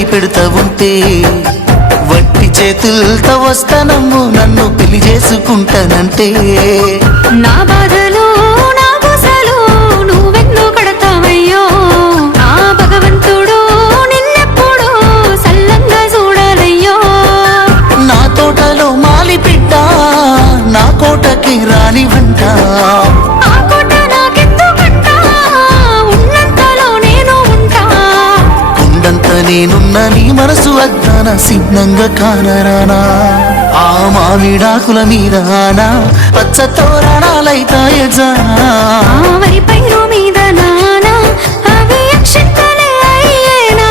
అడుగై పెడతా ఉంటే వట్టి చేతులతో వస్తానమ్ము నన్ను పెళ్లి చేసుకుంటానంటే నా బాధలు నా గుసలు నువ్వెందు కడతావయ్యో ఆ భగవంతుడు నిన్నెప్పుడు సల్లంగా చూడాలయ్యో నా తోటలో మాలి బిడ్డ నా కోటకి రాని వంట ఆ కోట నాకెందుకంట ఉన్నంతలో నేను ఉంటా కొండంత నేనున్న నీ మనసు అద్దాన సిద్ధంగా కానరానా ఆ మామిడాకుల మీద పచ్చ తోరణాలైతాయ జానా ఆ వరి పైరు మీద నానా అవి అక్షంతలే అయ్యేనా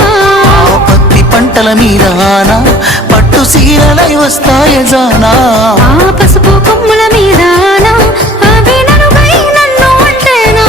ఆ పత్తి పంటల మీద పట్టు సీరలై వస్తాయ జానా ఆ పసుపు కొమ్ముల మీద అవి నలుగై నన్ను అంటేనా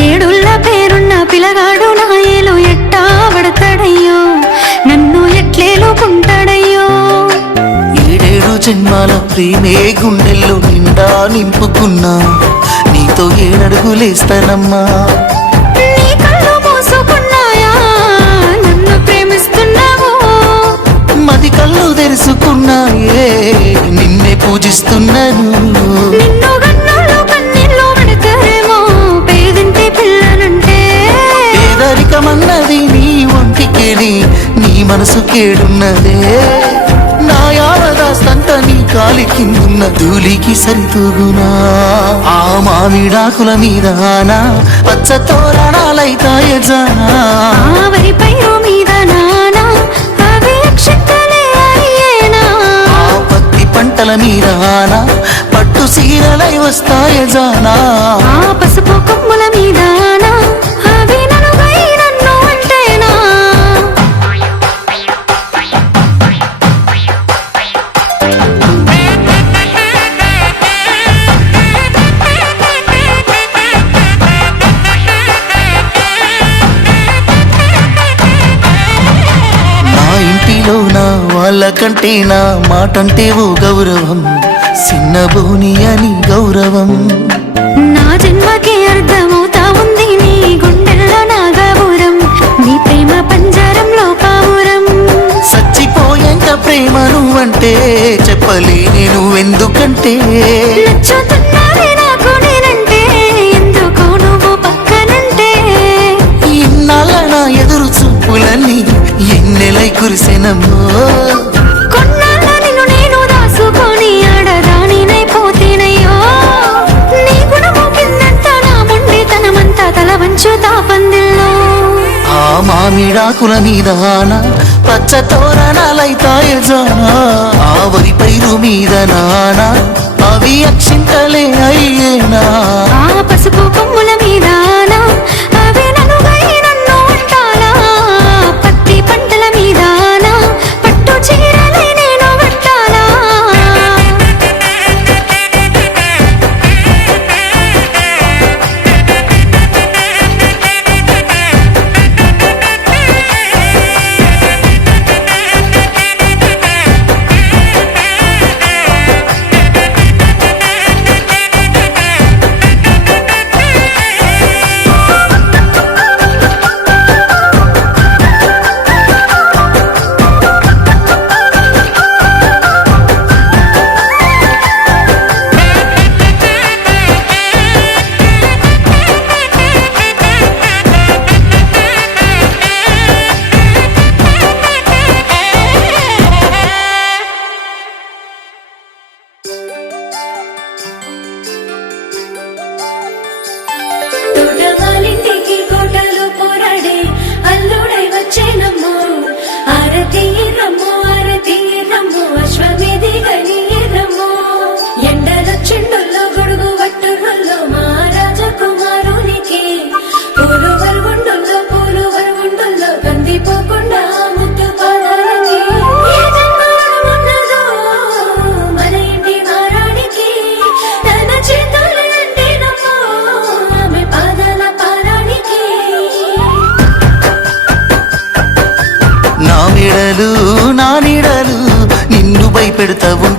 ఏడుళ్ళ పేరున్న పిలగాడు నా ఏలు ఎట్టా పడతాడయ్యో నన్ను ఎట్లేలుకుంటాడయ్యో ఏడేడు జన్మాల ప్రేమే గుండెల్లో నిండా నింపుకున్నా నీతో ఏడడుగులేస్తానమ్మా నీ కళ్ళు మూసుకున్నాయా నన్ను ప్రేమిస్తున్నావు మది కళ్ళు తెరుచుకున్నాయే నిన్నే పూజిస్తున్నాను నిన్ను గన్నోళ్ళు కన్నీళ్ళు పెడతారేమో పేదింటి పిల్లనంటే పేదరికమన్నది నీ ఒంటికేని నీ మనసు కేడున్నదే నా యావదాస్తంత నీ కాలి కిందున్న ధూళికి సరితూగునా ఆ మామిడాకుల మీద పచ్చ తోరణాలైతాయ జానా ఆ వరి పైరు మీద నానా అవి అక్షంతలే అయ్యేనా ఆ పత్తి పంటల మీద పట్టు సీరలై వస్తాయ జానా ఆ పసుపు కొమ్ముల మీద అవి నలుగై నన్ను అంటేనా నా ఇంటిలో నా వాళ్ళకంటే నా మాటంటే ఓ గౌరవం చిన్నబోని అని గౌరవం నా జన్మకి అర్థమవుతా ఉంది నీ గుండెల్లో నా గౌరం నీ ప్రేమ పంజరంలో పావురం చచ్చిపోయేంత ప్రేమ నువ్వంటే చెప్పలేని నువ్వెందుకంటే నచ్చుతున్నావే నాకు నేనంటే ఎందుకో నువ్వు పక్కనంటే ఇన్నాళ్ళ నా ఎదురు చూపులన్నీ ఎన్నెలై కురిసెనమ్మో కొన్నాళ్ళ నిన్ను నేను దాసుకొని ఆడదానినైపోతేనయ్యో నీ గుణము కిందంత నా మొండితనమంతా తల వంచుతా పందిల్లో ఆ మామిడాకుల మీద పచ్చ తోరణాలైతాయ జానా ఆ వరి పైరు మీద అవి అక్షింతలే అయ్యేనా ఆ పసుపు కొమ్ముల మీద అవి నలుగై నన్ను అంటాలా పత్తి పంటల మీద పట్టు చీరలే నేను కట్టాలా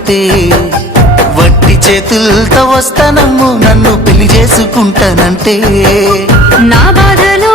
వస్తే వట్టి చేతులతో వస్తానమ్ము నన్ను పెళ్లి చేసుకుంటానంటే నా బాధలో